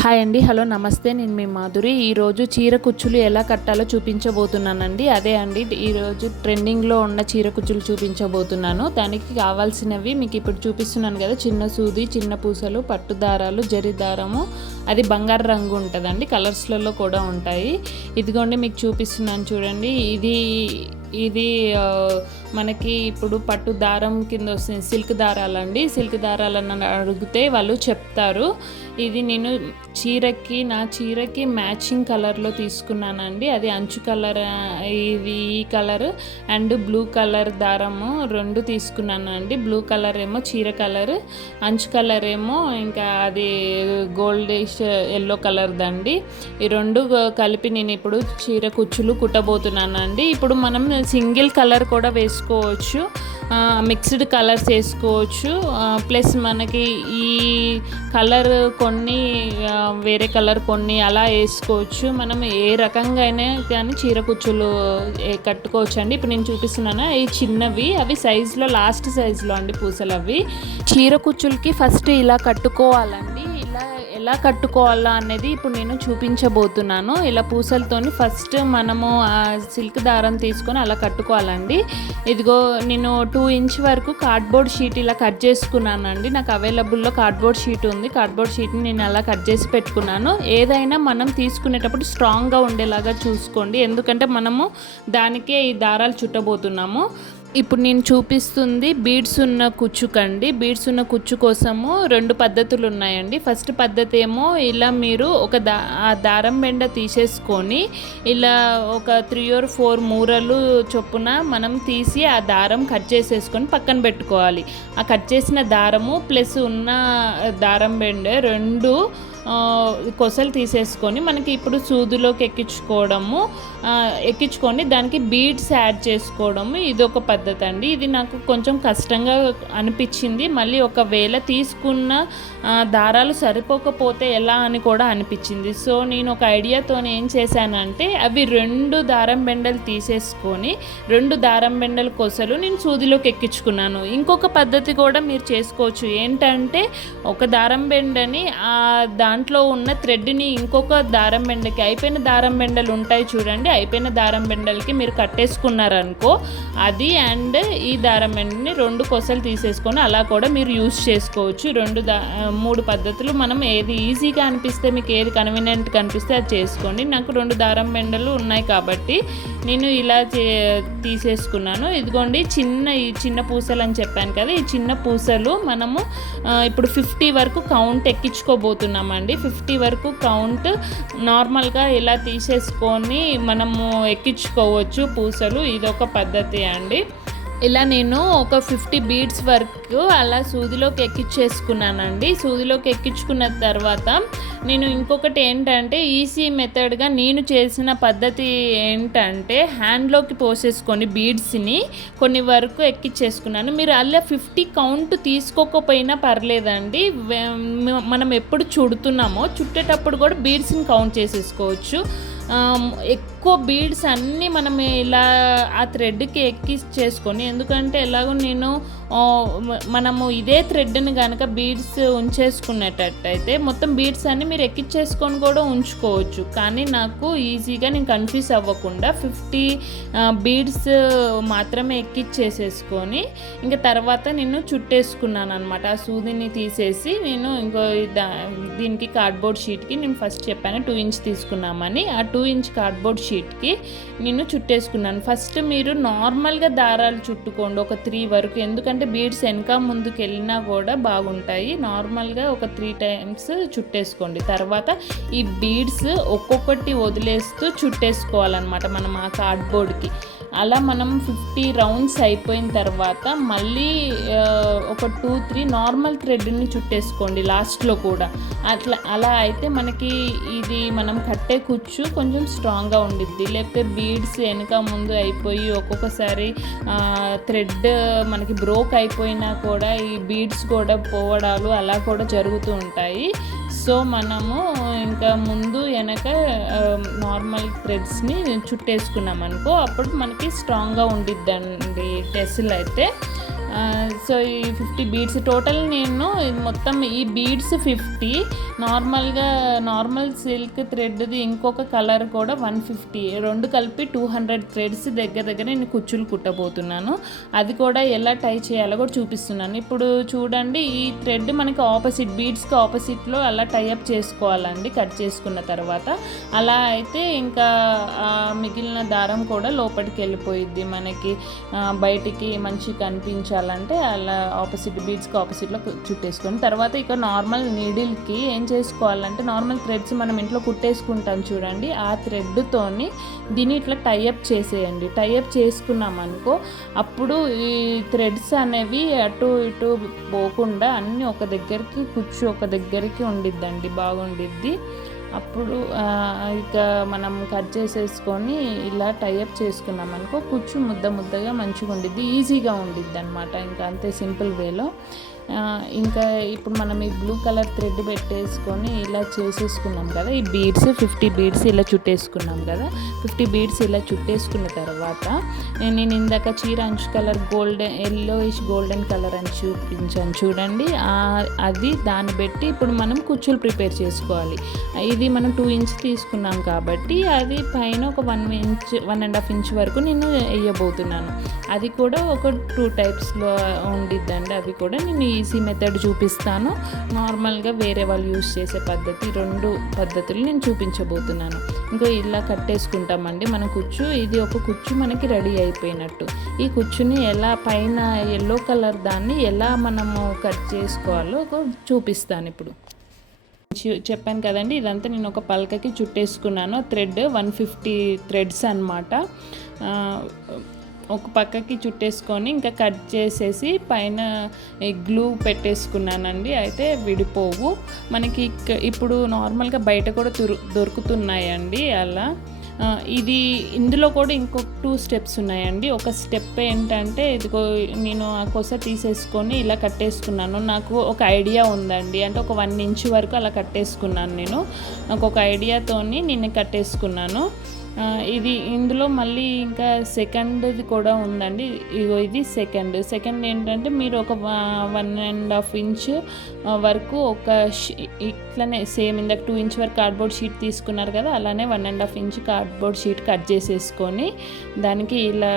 Hi అండి. Hello నమస్తే. నేను మీ మాధురి. ఈరోజు చీర కుచ్చులు ఎలా కట్టాలో చూపించబోతున్నానండి. అదే అండి. ఈరోజు ట్రెండింగ్లో ఉన్న చీర కుచ్చులు చూపించబోతున్నాను. దానికి కావాల్సినవి మీకు ఇప్పుడు చూపిస్తున్నాను కదా. చిన్న సూది చిన్న పూసలు పట్టు దారాలు జరి దారము అది బంగారు రంగు ఉంటుందండి. కలర్స్లలో కూడా ఉంటాయి. ఇదిగోండి మీకు చూపిస్తున్నాను చూడండి. ఇది ఇది మనకి ఇప్పుడు పట్టు దారం కింద వస్తుంది సిల్క్ దారాలండి. సిల్క్ దారాలను అడిగితే వాళ్ళు చెప్తారు. ఇది నేను చీరకి నా చీరకి మ్యాచింగ్ కలర్లో తీసుకున్నానండి. అది అంచు కలర్ ఇది ఈ కలర్ అండ్ బ్లూ కలర్ దారము రెండు తీసుకున్నాను అండి బ్లూ కలర్ ఏమో చీర కలర్ అంచు కలర్ ఏమో ఇంకా అది గోల్డిష్ ఎల్లో కలర్దండి. ఈ రెండు కలిపి నేను ఇప్పుడు చీర కుచ్చులు కుట్టబోతున్నాను అండి ఇప్పుడు మనం సింగిల్ కలర్ కూడా వేసుకోవచ్చు. మిక్స్డ్ కలర్స్ వేసుకోవచ్చు. ప్లస్ మనకి ఈ కలర్ కొన్ని వేరే కలర్ కొన్ని అలా వేసుకోవచ్చు. మనం ఏ రకంగా అయినా కానీ చీర కుచ్చులు కట్టుకోవచ్చు అండి ఇప్పుడు నేను చూపిస్తున్నాను ఈ చిన్నవి అవి సైజులో లాస్ట్ సైజులో అండి పూసలు అవి చీర కుచ్చులకి ఫస్ట్ ఇలా కట్టుకోవాలండి. ఎలా కట్టుకోవాలా అనేది ఇప్పుడు నేను చూపించబోతున్నాను. ఇలా పూసలతోని ఫస్ట్ మనము ఆ సిల్క్ దారం తీసుకొని అలా కట్టుకోవాలండి. ఇదిగో నేను టూ ఇంచ్ వరకు కార్డ్బోర్డ్ షీట్ ఇలా కట్ చేసుకున్నానండి. నాకు అవైలబుల్లో కార్డ్బోర్డ్ షీట్ ఉంది. కార్డ్బోర్డ్ షీట్ని నేను అలా కట్ చేసి పెట్టుకున్నాను. ఏదైనా మనం తీసుకునేటప్పుడు స్ట్రాంగ్గా ఉండేలాగా చూసుకోండి. ఎందుకంటే మనము దానికే ఈ దారాలు చుట్టబోతున్నాము. ఇప్పుడు నేను చూపిస్తుంది బీడ్స్ ఉన్న కుచ్చుకండి. బీడ్స్ ఉన్న కుచ్చు కోసము రెండు పద్ధతులు ఉన్నాయండి. ఫస్ట్ పద్ధతి ఏమో ఇలా మీరు ఒక దా ఆ దారం బెండ తీసేసుకొని ఇలా ఒక త్రీ ఆర్ ఫోర్ మూరలు చొప్పున మనం తీసి ఆ దారం కట్ చేసేసుకొని పక్కన పెట్టుకోవాలి. ఆ కట్ చేసిన దారము ప్లస్ ఉన్న దారం బెండ రెండు కొసలు తీసేసుకొని మనకి ఇప్పుడు సూదిలోకి ఎక్కించుకోవడము ఎక్కించుకొని దానికి బీడ్స్ యాడ్ చేసుకోవడము ఇది ఒక పద్ధతి అండి. ఇది నాకు కొంచెం కష్టంగా అనిపించింది. మళ్ళీ ఒకవేళ తీసుకున్న దారాలు సరిపోకపోతే ఎలా అని కూడా అనిపించింది. సో నేను ఒక ఐడియాతో ఏం చేశానంటే అవి రెండు దారం బెండలు తీసేసుకొని రెండు దారం బెండల కొసలు నేను సూదిలోకి ఎక్కించుకున్నాను. ఇంకొక పద్ధతి కూడా మీరు చేసుకోవచ్చు. ఏంటంటే ఒక దారం బెండని ఆ దాంట్లో ఉన్న థ్రెడ్ని ఇంకొక దారం బెండకి అయిపోయిన దారం బెండలు ఉంటాయి చూడండి అయిపోయిన దారం బెండలకి మీరు కట్టేసుకున్నారనుకో అది అండ్ ఈ దారం బెండని రెండు కొసలు తీసేసుకొని అలా కూడా మీరు యూస్ చేసుకోవచ్చు. రెండు దా మూడు పద్ధతులు మనం ఏది ఈజీగా అనిపిస్తే మీకు ఏది కన్వీనియంట్ కనిపిస్తే అది చేసుకోండి. నాకు రెండు దారం బెండలు ఉన్నాయి కాబట్టి నేను ఇలా చే తీసేసుకున్నాను. ఇదిగోండి చిన్న ఈ చిన్న పూసలు అని చెప్పాను కదా ఈ చిన్న పూసలు మనము ఇప్పుడు ఫిఫ్టీ వరకు కౌంట్ అండి ఫిఫ్టీ వరకు కౌంట్ నార్మల్గా ఇలా తీసేసుకొని మనము ఎక్కించుకోవచ్చు పూసలు. ఇదొక పద్ధతి అండి. ఇలా నేను ఒక ఫిఫ్టీ బీడ్స్ వరకు అలా సూదిలోకి ఎక్కించేసుకున్నానండి సూదిలోకి ఎక్కించుకున్న తర్వాత నేను ఇంకొకటి ఏంటంటే ఈసీ మెథడ్గా నేను చేసిన పద్ధతి ఏంటంటే హ్యాండ్లోకి పోసేసుకొని బీడ్స్ని కొన్ని వరకు ఎక్కించేసుకున్నాను మీరు అలా ఫిఫ్టీ కౌంట్ తీసుకోకపోయినా పర్లేదండి. మనం ఎప్పుడు చుడుతున్నామో చుట్టేటప్పుడు కూడా బీడ్స్ని కౌంట్ చేసేసుకోవచ్చు. ఆమ్, ఎక్కువ బీడ్స్ అన్నీ మనం ఇలా ఆ థ్రెడ్కి ఎక్కించేసుకొని ఎందుకంటే ఎలాగో నేను మనము ఇదే థ్రెడ్ని కనుక బీడ్స్ ఉంచేసుకునేటట్టయితే మొత్తం బీడ్స్ అన్ని మీరు ఎక్కించేసుకొని కూడా ఉంచుకోవచ్చు. కానీ నాకు ఈజీగా నేను కన్ఫ్యూజ్ అవ్వకుండా ఫిఫ్టీ బీడ్స్ మాత్రమే ఎక్కిచ్చేసేసుకొని ఇంకా తర్వాత నేను చుట్టేసుకున్నాను అనమాట ఆ సూదిని తీసేసి నేను ఇంకో దా- దీనికి కార్డ్బోర్డ్ షీట్కి నేను ఫస్ట్ చెప్పాను టూ ఇంచ్ తీసుకున్నామని. ఆ టూ ఇంచ్ కార్డ్బోర్డ్ షీట్కి నేను చుట్టేసుకున్నాను. ఫస్ట్ మీరు నార్మల్గా దారాలు చుట్టుకోండి ఒక త్రీ వరకు. ఎందుకంటే బీడ్స్ వెనక ముందుకు వెళ్ళినా కూడా బాగుంటాయి. నార్మల్గా ఒక త్రీ టైమ్స్ చుట్టేసుకోండి. తర్వాత ఈ బీడ్స్ ఒక్కొక్కటి వదిలేస్తూ చుట్టేసుకోవాలన్నమాట మనం ఆ కార్డ్బోర్డ్కి అలా మనం ఫిఫ్టీ రౌండ్స్ అయిపోయిన తర్వాత మళ్ళీ ఒక టూ త్రీ నార్మల్ థ్రెడ్ని చుట్టేసుకోండి లాస్ట్లో కూడా. అట్లా అలా అయితే మనకి ఇది మనం కట్టే కుచ్చు కొంచెం స్ట్రాంగ్గా ఉండిద్ది. లేకపోతే బీడ్స్ వెనక ముందు అయిపోయి ఒక్కొక్కసారి థ్రెడ్ మనకి బ్రోక్ అయిపోయినా కూడా ఈ బీడ్స్ కూడా పోవడాలు అలా కూడా జరుగుతూ ఉంటాయి. సో మనము ఇంకా ముందు వెనక నార్మల్ థ్రెడ్స్ని చుట్టేసుకున్నాం అనుకో అప్పుడు మనకి స్ట్రాంగ్గా ఉండిద్దండి టెస్సులు అయితే. సో ఈ ఫిఫ్టీ బీడ్స్ టోటల్ నేను మొత్తం ఈ బీడ్స్ ఫిఫ్టీ నార్మల్గా నార్మల్ సిల్క్ థ్రెడ్ది ఇంకొక కలర్ కూడా వన్ ఫిఫ్టీ రెండు కలిపి టూ హండ్రెడ్ థ్రెడ్స్ దగ్గర దగ్గర నేను కుచ్చులు కుట్టబోతున్నాను. అది కూడా ఎలా టై చేయాలో కూడా చూపిస్తున్నాను. ఇప్పుడు చూడండి ఈ థ్రెడ్ మనకి ఆపోజిట్ బీడ్స్కి ఆపోజిట్లో అలా టైఅప్ చేసుకోవాలండి కట్ చేసుకున్న తర్వాత. అలా అయితే ఇంకా మిగిలిన దారం కూడా లోపలికి వెళ్ళిపోయిద్ది మనకి. బయటికి మంచి కనిపించాలంటే అలా ఆపోజిట్ బీడ్స్కి ఆపోజిట్లో చుట్టేసుకొని తర్వాత ఇక నార్మల్ నీడిల్కి ఏం చేసుకోవాలంటే నార్మల్ థ్రెడ్స్ మనం ఇంట్లో కుట్టేసుకుంటాం చూడండి. ఆ థ్రెడ్తోని దీన్ని ఇట్లా టైఅప్ చేసేయండి. టైఅప్ చేసుకున్నాం అనుకో అప్పుడు ఈ థ్రెడ్స్ అనేవి అటు ఇటు పోకుండా అన్నీ ఒక దగ్గరికి కుచ్చు ఒక దగ్గరికి ఉండిద్దండి బాగుండిద్ది. అప్పుడు ఇక మనం కట్ చేసేసుకొని ఇలా టైఅప్ చేసుకున్నాం అనుకో కుచ్చు ముద్ద ముద్దగా మంచిగా ఉండిద్ది ఈజీగా ఉండిద్ది అనమాట ఇంకా అంతే సింపుల్ వేలో. ఇంకా ఇప్పుడు మనం ఈ బ్లూ కలర్ థ్రెడ్ పెట్టేసుకొని ఇలా చేసేసుకున్నాం కదా ఈ బీడ్స్ ఫిఫ్టీ బీడ్స్ ఇలా చుట్టేసుకున్నాం కదా ఫిఫ్టీ బీడ్స్ ఇలా చుట్టేసుకున్న తర్వాత నేను ఇందాక చీర అంచు colour golden yellowish golden colour అని చూపించాను చూడండి. అది దాన్ని బట్టి ఇప్పుడు మనం కుచ్చులు ప్రిపేర్ చేసుకోవాలి. ఇది మనం టూ ఇంచ్ తీసుకున్నాం కాబట్టి అది పైన ఒక one inch one and half inch వరకు నేను వేయబోతున్నాను. అది కూడా ఒక టూ టైప్స్లో ఉండిద్దండి అవి కూడా నేను ఈజీ మెథడ్ చూపిస్తాను. నార్మల్గా వేరే వాళ్ళు యూస్ చేసే పద్ధతి రెండు పద్ధతులు నేను చూపించబోతున్నాను. ఇంకో ఇలా కట్టేసుకుంటామండి. మన కుచ్చు ఇది ఒక కుచ్చు మనకి రెడీ అయిపోయినట్టు. ఈ కుచ్చుని ఎలా పైన ఎల్లో కలర్ దాన్ని ఎలా మనము కట్ చేసుకోవాలో చూపిస్తాను ఇప్పుడు. చెప్పాను కదండి ఇదంతా నేను ఒక పలకకి చుట్టేసుకున్నాను. థ్రెడ్ వన్ ఫిఫ్టీ థ్రెడ్స్ అనమాట ఒక పక్కకి చుట్టేసుకొని ఇంకా కట్ చేసేసి పైన గ్లూ పెట్టేసుకున్నానండి. అయితే విడిపోవు. మనకి ఇప్పుడు నార్మల్గా బయట కూడా దొరుకుతున్నాయండి అలా. ఇది ఇందులో కూడా ఇంకొక టూ స్టెప్స్ ఉన్నాయండి. ఒక స్టెప్ ఏంటంటే ఇదిగో నేను ఆ కొస తీసేసుకొని ఇలా కట్టేసుకున్నాను. నాకు ఒక ఐడియా ఉందండి. అంటే ఒక వన్ ఇంచ్ వరకు అలా కట్టేసుకున్నాను నేను. నాకు ఒక ఐడియాతోని నేను కట్టేసుకున్నాను. ఇది ఇందులో మళ్ళీ ఇంకా సెకండ్ది కూడా ఉందండి. ఇగో ఇది సెకండ్ సెకండ్ ఏంటంటే మీరు ఒక వన్ అండ్ హాఫ్ ఇంచ్ వరకు ఒక ఇట్లానే ఇట్లనే సేమ్ ఇందాక టూ ఇంచ్ వరకు కార్డ్బోర్డ్ షీట్ తీసుకున్నారు కదా అలానే one and half inch cardboard sheet cut చేసేసుకొని దానికి ఇలా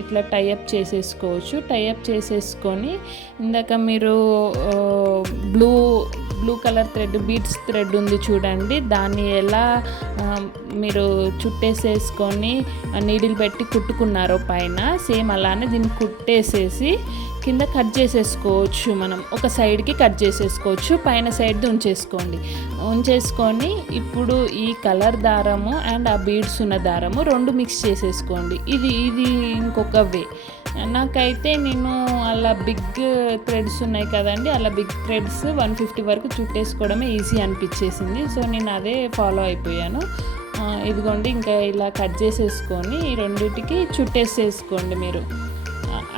ఇట్లా టైఅప్ చేసేసుకోవచ్చు. టైఅప్ చేసేసుకొని ఇందాక మీరు blue blue colour thread beads thread ఉంది చూడండి. దాన్ని ఎలా మీరు చుట్టేసేసుకొని నీడిల్ పెట్టి కుట్టుకున్నారో పైన సేమ్ అలానే దీన్ని కుట్టేసేసి కింద కట్ చేసేసుకోవచ్చు మనం. ఒక సైడ్కి కట్ చేసేసుకోవచ్చు పైన సైడ్ది ఉంచేసుకోండి. ఉంచేసుకొని ఇప్పుడు ఈ కలర్ దారము అండ్ ఆ బీడ్స్ ఉన్న దారము రెండు మిక్స్ చేసేసుకోండి. ఇది ఇది ఇంకొక వే. నాకైతే నేను అలా బిగ్ థ్రెడ్స్ ఉన్నాయి కదండి అలా బిగ్ థ్రెడ్స్ వన్ ఫిఫ్టీ వరకు చుట్టేసుకోవడమే ఈజీ అనిపించేసింది. సో నేను అదే ఫాలో అయిపోయాను. ఇదిగోండి ఇంకా ఇలా కట్ చేసేసుకొని ఈ రెండిటికి చుట్టేసేసుకోండి మీరు.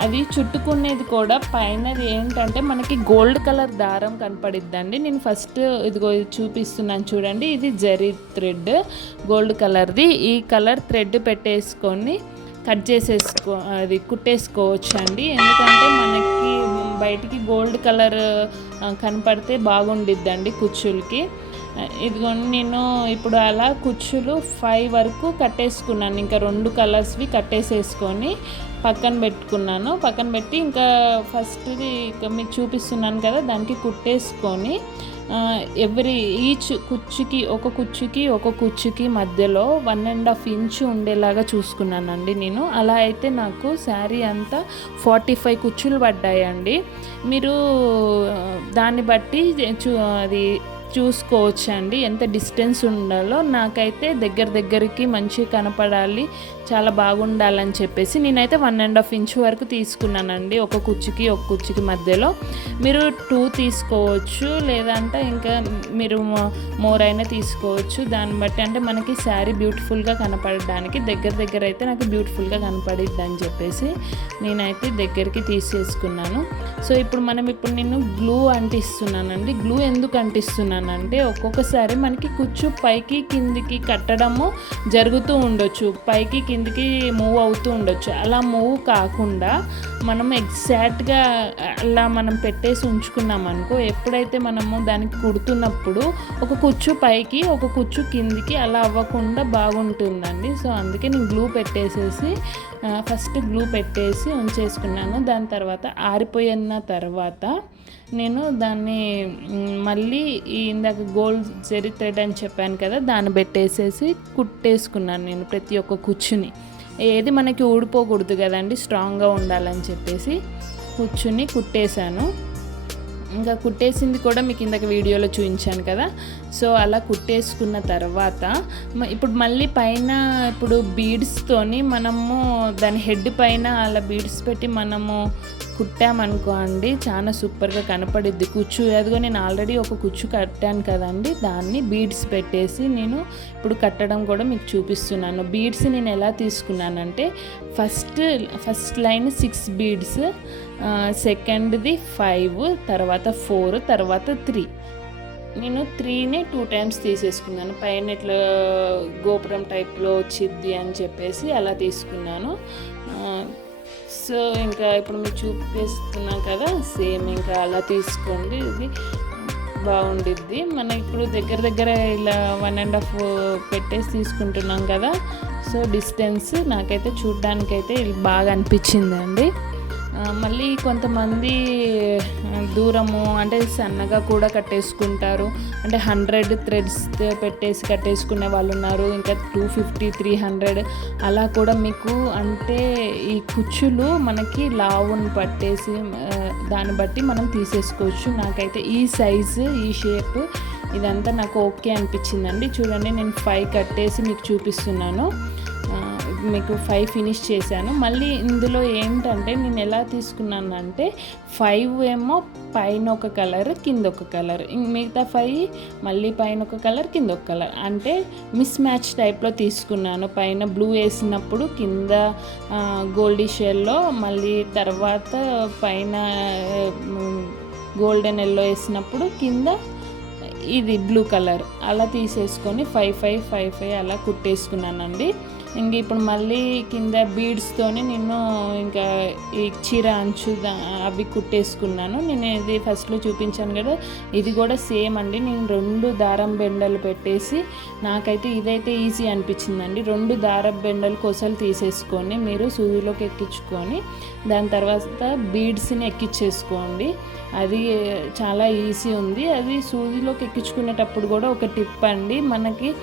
అది చుట్టుకునేది కూడా పైనది ఏంటంటే మనకి గోల్డ్ కలర్ దారం కనపడిద్దండి. నేను ఫస్ట్ ఇదిగో ఇది చూపిస్తున్నాను చూడండి ఇది జరీ థ్రెడ్ గోల్డ్ కలర్ది ఈ కలర్ థ్రెడ్ పెట్టేసుకొని కట్ చేసేసుకో అది కుట్టేసుకోవచ్చు అండి ఎందుకంటే మనకి బయటికి గోల్డ్ కలర్ కనపడితే బాగుండిద్దండి కుచ్చులకి. ఇదిగోండి నేను ఇప్పుడు అలా కుచ్చులు ఫైవ్ వరకు కట్టేసుకున్నాను. ఇంకా రెండు కలర్స్వి కట్టేసేసుకొని పక్కన పెట్టుకున్నాను. పక్కన పెట్టి ఇంకా ఫస్ట్ది ఇక మీకు చూపిస్తున్నాను కదా దానికి కుట్టేసుకొని ఎవ్రీ ఈచ్ కుచ్చుకి ఒక కుచ్చుకి ఒక కుచ్చుకి మధ్యలో వన్ అండ్ హాఫ్ ఇంచ్ ఉండేలాగా చూసుకున్నానండి నేను. అలా అయితే నాకు శారీ అంతా ఫార్టీ ఫైవ్ కుచ్చులు పడ్డాయండి. మీరు దాన్ని బట్టి చూ అది చూసుకోవచ్చండి. ఎంత డిస్టెన్స్ ఉండాలో నాకైతే దగ్గర దగ్గరికి మంచి కనపడాలి చాలా బాగుండాలని చెప్పేసి నేనైతే వన్ అండ్ హాఫ్ ఇంచ్ వరకు తీసుకున్నానండి. ఒక కుచ్చుకి ఒక కుచ్చుకి మధ్యలో. మీరు టూ తీసుకోవచ్చు లేదంటే ఇంకా మీరు మోర్ అయినా తీసుకోవచ్చు. దాన్ని బట్టి అంటే మనకి శారీ బ్యూటిఫుల్గా కనపడడానికి దగ్గర దగ్గర అయితే నాకు బ్యూటిఫుల్గా కనపడిద్ది అని చెప్పేసి నేనైతే దగ్గరికి తీసేసుకున్నాను. సో ఇప్పుడు మనం ఇప్పుడు నేను గ్లూ అంటిస్తున్నానండి. గ్లూ ఎందుకు అంటిస్తున్నాను చెప్తున్నానంటే ఒక్కొక్కసారి మనకి కుచ్చు పైకి కిందికి కట్టడము జరుగుతూ ఉండొచ్చు. పైకి కిందికి మూవ్ అవుతూ ఉండొచ్చు. అలా మూవ్ కాకుండా మనం ఎగ్జాక్ట్గా అలా మనం పెట్టేసి ఉంచుకున్నాం అనుకో ఎప్పుడైతే మనము దానికి కుడుతున్నప్పుడు ఒక కుచ్చు పైకి ఒక కుచ్చు కిందికి అలా అవ్వకుండా బాగుంటుందండి. సో అందుకే నేను గ్లూ పెట్టేసేసి ఫస్ట్ గ్లూ పెట్టేసి ఉంచేసుకున్నాను. దాని తర్వాత ఆరిపోయిన తర్వాత నేను దాన్ని మళ్ళీ ఈ ఇందాక గోల్డ్ జెరీ థ్రెడ్ అని చెప్పాను కదా దాన్ని పెట్టేసేసి కుట్టేసుకున్నాను నేను ప్రతి ఒక్క కుచ్చుని. ఏది మనకి ఊడిపోకూడదు కదండి స్ట్రాంగ్గా ఉండాలని చెప్పేసి కుచ్చుని కుట్టేశాను. ఇంకా కుట్టేసింది కూడా మీకు ఇందాక వీడియోలో చూపించాను కదా సో అలా కుట్టేసుకున్న తర్వాత ఇప్పుడు మళ్ళీ పైన ఇప్పుడు బీడ్స్తోని మనము దాని హెడ్ పైన అలా బీడ్స్ పెట్టి మనము కుట్టామనుకో అండి చాలా సూపర్గా కనపడిద్ది. కుచ్చు అదిగో నేను ఆల్రెడీ ఒక కుచ్చు కట్టాను కదండి దాన్ని బీడ్స్ పెట్టేసి నేను ఇప్పుడు కట్టడం కూడా మీకు చూపిస్తున్నాను. బీడ్స్ నేను ఎలా తీసుకున్నానంటే first first line six beads సెకండ్ది ఫైవ్ తర్వాత ఫోర్ తర్వాత త్రీ. నేను త్రీనే టూ టైమ్స్ తీసేసుకున్నాను. పైన ఇట్లా గోపురం టైప్లో వచ్చిద్ది అని చెప్పేసి అలా తీసుకున్నాను. సో ఇంకా ఇప్పుడు మీకు చూపిస్తున్నాం కదా సేమ్ ఇంకా అలా తీసుకోండి. ఇది బాగుండిద్ది. మన ఇప్పుడు దగ్గర దగ్గర ఇలా వన్ అండ్ హాఫ్ పెట్టేసి తీసుకుంటున్నాం కదా సో డిస్టెన్స్ నాకైతే చూడ్డానికైతే ఇది బాగా అనిపించిందండి. అండి మళ్ళీ కొంతమంది దూరము అంటే సన్నగా కూడా కట్టేసుకుంటారు. అంటే హండ్రెడ్ థ్రెడ్స్ పెట్టేసి కట్టేసుకునే వాళ్ళు ఉన్నారు. ఇంకా టూ ఫిఫ్టీ త్రీ హండ్రెడ్ అలా కూడా మీకు అంటే ఈ కుచ్చులు మనకి లావుని పట్టేసి దాన్ని బట్టి మనం తీసేసుకోవచ్చు. నాకైతే ఈ సైజు ఈ షేప్ ఇదంతా నాకు ఓకే అనిపించిందండి. చూడండి నేను ఫైవ్ కట్టేసి మీకు చూపిస్తున్నాను. మీకు ఫైవ్ ఫినిష్ చేశాను. మళ్ళీ ఇందులో ఏంటంటే నేను ఎలా తీసుకున్నానంటే ఫైవ్ ఏమో పైన ఒక కలర్ కింద ఒక కలర్ మిగతా ఫైవ్ మళ్ళీ పైన ఒక కలర్ కింద ఒక కలర్ అంటే మిస్ మ్యాచ్ టైప్లో తీసుకున్నాను. పైన బ్లూ వేసినప్పుడు కింద గోల్డీ షెల్లో మళ్ళీ తర్వాత పైన గోల్డెన్ ఎల్లో వేసినప్పుడు కింద ఇది బ్లూ కలర్ అలా తీసేసుకొని ఫైవ్ ఫైవ్ ఫైవ్ ఫైవ్ అలా కుట్టేసుకున్నానండి. ఇంక ఇప్పుడు మళ్ళీ కింద బీడ్స్తోని నేను ఇంకా ఈ చీర అంచు అవి కుట్టేసుకున్నాను. నేను ఇది ఫస్ట్లో చూపించాను కదా ఇది కూడా సేమ్ అండి. నేను రెండు దారం బెండలు పెట్టేసి నాకైతే ఇదైతే ఈజీ అనిపించిందండి. రెండు దారం బెండలు కొసలు తీసేసుకొని మీరు సూదిలోకి ఎక్కించుకొని దాని తర్వాత బీడ్స్ని ఎక్కించేసుకోండి. అది చాలా ఈజీ ఉంది. అది సూదిలోకి ఎక్కించుకునేటప్పుడు కూడా ఒక టిప్ అండి. మనకి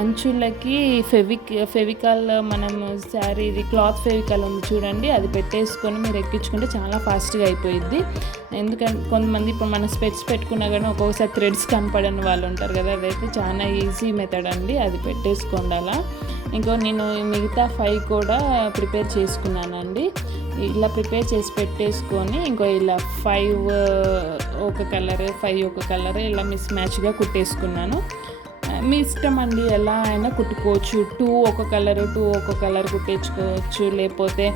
అంచులకి ఫెవిక్ ఫెవికాల్ మనం శారీ ఇది క్లాత్ ఫెవికాల్ ఉంది చూడండి అది పెట్టేసుకొని మీరు ఎక్కించుకుంటే చాలా ఫాస్ట్గా అయిపోయిద్ది. ఎందుకంటే కొంతమంది ఇప్పుడు మనం స్పెట్స్ పెట్టుకున్నా కానీ ఒక్కొక్కసారి థ్రెడ్స్ కనపడని వాళ్ళు ఉంటారు కదా అదైతే చాలా ఈజీ మెథడ్ అండి అది పెట్టేసుకోండి అలా. ఇంకో నేను మిగతా ఫైవ్ కూడా ప్రిపేర్ చేసుకున్నానండి. ఇలా ప్రిపేర్ చేసి పెట్టేసుకొని ఇంకో ఇలా ఫైవ్ ఒక కలర్ ఫైవ్ ఒక కలర్ ఇలా మిస్ మ్యాచ్గా కుట్టేసుకున్నాను. మీ ఇష్టం అండి. ఎలా అయినా కుట్టుకోవచ్చు. టూ ఒక కలర్ టూ ఒక కలర్ కుట్టించుకోవచ్చు. లేకపోతే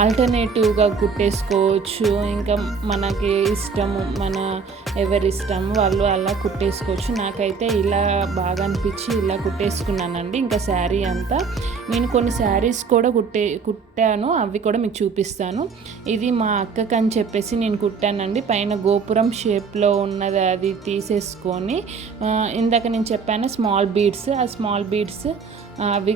ఆల్టర్నేటివ్గా కుట్టేసుకోవచ్చు. ఇంకా మనకి ఇష్టము మన ఎవరి ఇష్టం వాళ్ళు అలా కుట్టేసుకోవచ్చు. నాకైతే ఇలా బాగా అనిపించి ఇలా కుట్టేసుకున్నానండి. ఇంకా శారీ అంతా నేను కొన్ని శారీస్ కూడా కుట్టే కుట్టాను. అవి కూడా మీకు చూపిస్తాను. ఇది మా అక్కకి అని చెప్పేసి నేను కుట్టానండి. పైన గోపురం షేప్లో ఉన్నది అది తీసేసుకొని ఇందాక నేను చెప్పాను స్మాల్ బీడ్స్. ఆ స్మాల్ బీడ్స్ అవి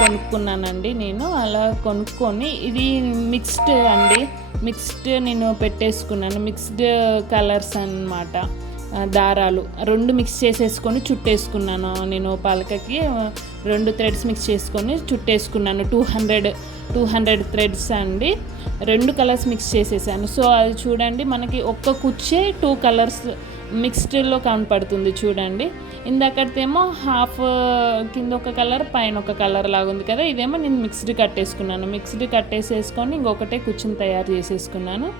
కొనుక్కున్నానండి నేను. అలా కొనుక్కొని ఇది మిక్స్డ్ అండి. మిక్స్డ్ నేను పెట్టేసుకున్నాను. మిక్స్డ్ కలర్స్ అన్నమాట. దారాలు. రెండు మిక్స్ చేసేసుకొని చుట్టేసుకున్నాను నేను పలకకి. రెండు థ్రెడ్స్ మిక్స్ చేసుకొని చుట్టేసుకున్నాను. Two hundred two hundred threads అండి. రెండు కలర్స్ మిక్స్ చేసేసాను. సో అది చూడండి మనకి ఒక్క కుచ్చే టూ కలర్స్ మిక్స్డ్లో కనపడుతుంది చూడండి. ఇందాకటేమో హాఫ్ కింద ఒక కలర్ పైన ఒక కలర్ లాగా ఉంది కదా ఇదేమో నేను మిక్స్డ్ కట్టేసుకున్నాను. మిక్స్డ్ కట్టేసేసుకొని ఇంకొకటే కూర్చుని తయారు చేసేసుకున్నాను.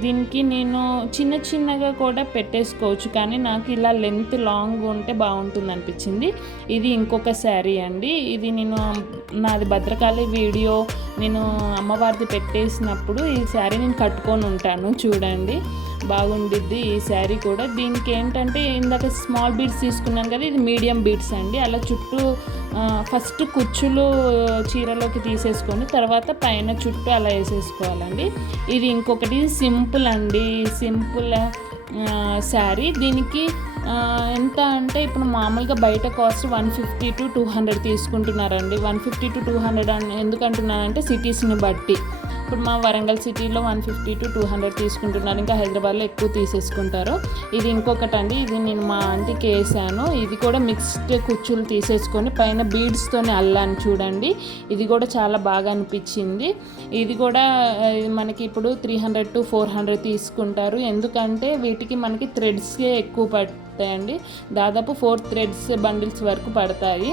దీనికి నేను చిన్న చిన్నగా కూడా పెట్టేసుకోవచ్చు కానీ నాకు ఇలా లెంత్ లాంగ్ ఉంటే బాగుంటుంది అనిపించింది. ఇది ఇంకొక శారీ అండి. ఇది నేను నాది భద్రకాళి వీడియో నేను అమ్మవారిది పెట్టేసినప్పుడు ఈ శారీ నేను కట్టుకొని ఉంటాను చూడండి. బాగుండిద్ది ఈ శారీ కూడా. దీనికి ఏంటంటే ఇందాక స్మాల్ బీడ్స్ తీసుకున్నాను కదా ఇది మీడియం బీడ్స్ అండి. అలా చుట్టూ ఫస్ట్ కుచ్చులు చీరలోకి తీసేసుకొని తర్వాత పైన చుట్టూ అలా వేసేసుకోవాలండి. ఇది ఇంకొకటి సింపుల్ అండి. సింపుల్ శారీ. దీనికి ఎంత అంటే ఇప్పుడు మామూలుగా బయట cost one fifty to two hundred తీసుకుంటున్నారండి. One fifty to two hundred అని ఎందుకు సిటీస్ని బట్టి. ఇప్పుడు మా వరంగల్ సిటీలో one fifty to two hundred తీసుకుంటున్నారు. ఇంకా హైదరాబాద్లో ఎక్కువ తీసేసుకుంటారు. ఇది ఇంకొకటి అండి ఇది నేను మా ఆంటీకి వేసాను. ఇది కూడా మిక్స్డ్ కుచ్చులు తీసేసుకొని పైన బీడ్స్తోని అల్లాను చూడండి. ఇది కూడా చాలా బాగా అనిపించింది. ఇది కూడా మనకి ఇప్పుడు three hundred to four hundred తీసుకుంటారు. ఎందుకంటే వీటికి మనకి థ్రెడ్స్కే ఎక్కువ పడతాయండి. దాదాపు ఫోర్ థ్రెడ్స్ బండిల్స్ వరకు పడతాయి.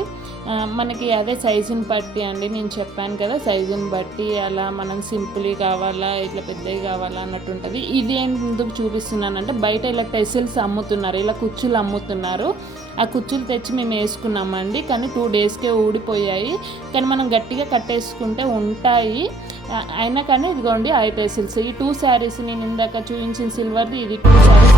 మనకి అదే సైజుని బట్టి అండి నేను చెప్పాను కదా సైజుని బట్టి అలా మనం సింపుల్ కావాలా ఇట్లా పెద్దవి కావాలా అన్నట్టు ఉంటుంది. ఇది ఎందుకు చూపిస్తున్నానంటే బయట ఇలా టెసిల్స్ అమ్ముతున్నారు ఇలా కుర్చీలు అమ్ముతున్నారు. ఆ కుర్చీలు తెచ్చి మేము వేసుకున్నామండి కానీ టూ డేస్కే ఊడిపోయాయి. కానీ మనం గట్టిగా కట్టేసుకుంటే ఉంటాయి. అయినా కానీ ఇదిగోండి ఐ టెసిల్స్ ఈ టూ శారీస్ నేను ఇందాక చూపించిన సిల్వర్ది ఇది టూ శారీస్